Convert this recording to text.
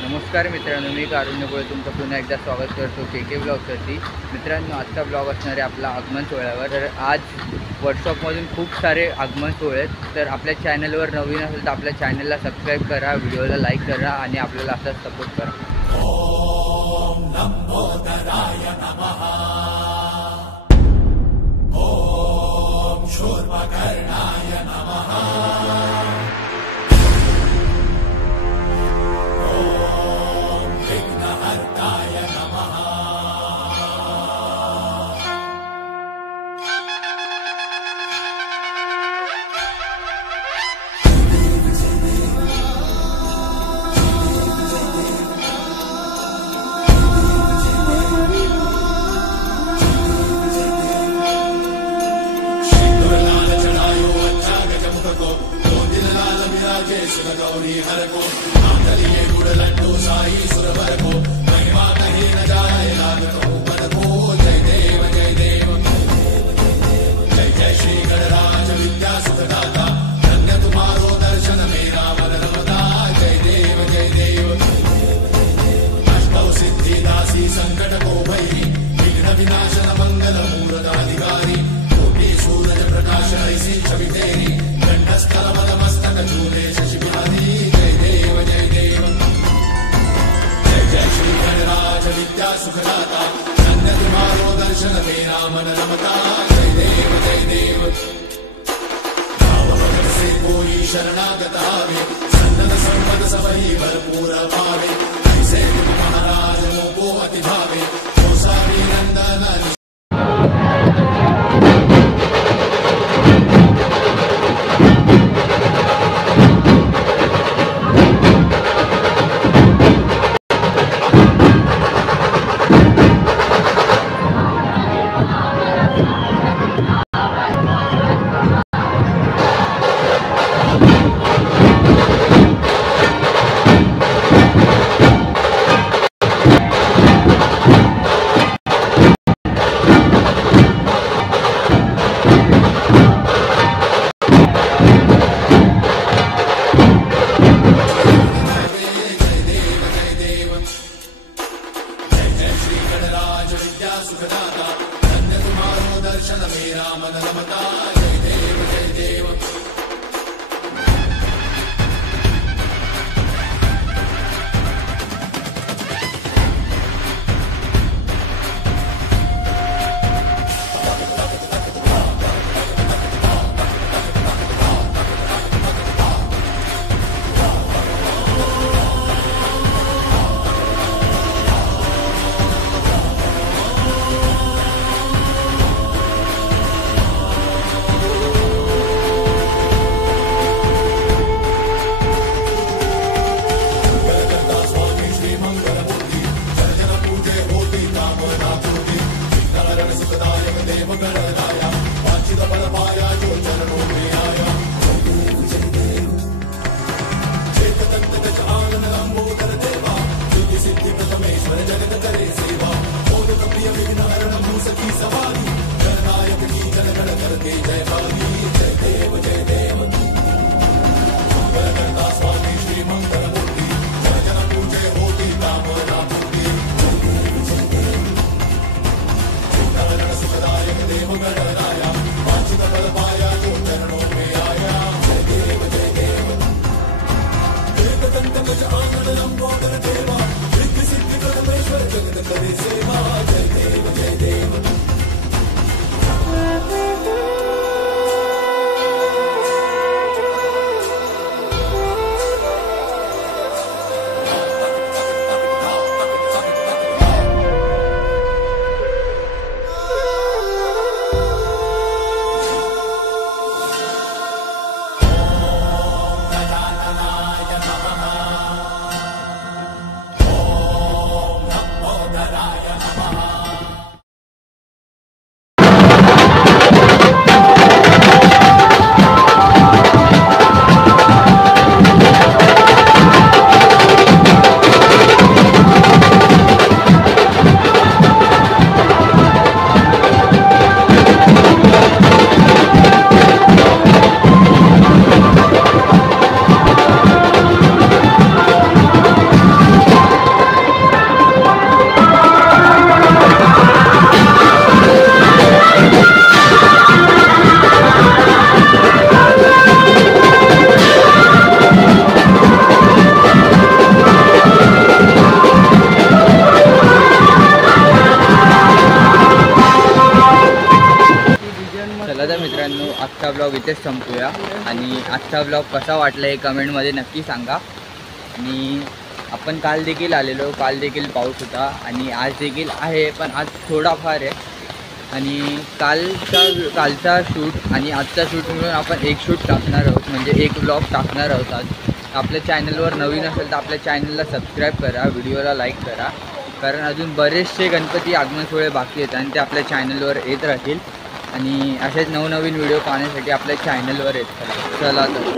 नमस्कार मित्रांनो, मी कारुण्यपुळे तुमचं पुन्हा एकदा स्वागत करतो के ब्लॉगवरती। मित्रांनो, आजचा ब्लॉग असणार आहे आपला आगमन सोहळ्यावर। तर आज वर्कशॉपमधून खूप सारे आगमन सोहळे आहेत। तर आपल्या चॅनलवर नवीन असेल तर आपल्या चॅनलला सबस्क्राईब करा, व्हिडिओला लाईक करा आणि आपल्याला असाच सपोर्ट करा। ओम लंबोदराय नमः। ओम शूर्पकर्णाय नमः। गौरी हर को आंधलिए गुड़ लड्डू साई सुरवर को महिमा कहीं न जाए लागत ऊपर को। जय देव जय देव जय जय श्री गणराज विद्या सुखदाता। धन्य तुम्हारो दर्शन मेरा मन रमता। जय देव जय देव अष्टौ सिद्धि दासी संकट को भई विघ्न विनाशन मंगल मूर्त अधिकारी। कोटि सूरज प्रकाश ऐसी छवि तेरी कंठस्थल मस्तक झूले शशि बिहारी। जय देव जय देव जय जय श्री गणराज विद्या सुखदाता। धन्य तुम्हारो दर्शन मेरा मन रमता। जय देव जय देव भाव भगत से कोई शरणागत आवे सन्नत संपद सबही भरपूर पावे। ऐसे तुम महाराज को अति भावे कौसारी नंदन। चला तर मित्रांनो, आजचा ब्लॉग इथेच संपूया आणि आजचा ब्लॉग कसा वाटला हे कमेंटमध्ये नक्की सांगा. आणि आपण काल देखील आलेलो, काल देखील पाऊस होता आणि आज देखील आहे, पण आज थोडाफार आहे. आणि कालचा शूट आणि आजचा शूट मिळून आपण एक शूट टाकणार आहोत, म्हणजे एक ब्लॉग टाकणार आहोत आज. आपल्या चॅनलवर नवीन असेल तर आपल्या चॅनलला सबस्क्राईब करा, व्हिडिओला लाईक करा, कारण अजून बरेचसे गणपती आगमन सोहळे बाकी आहेत आणि ते आपल्या चॅनलवर येत राहतील. आणि असेच नवनवीन व्हिडिओ पाहण्यासाठी आपल्या चॅनलवर येत चला तर.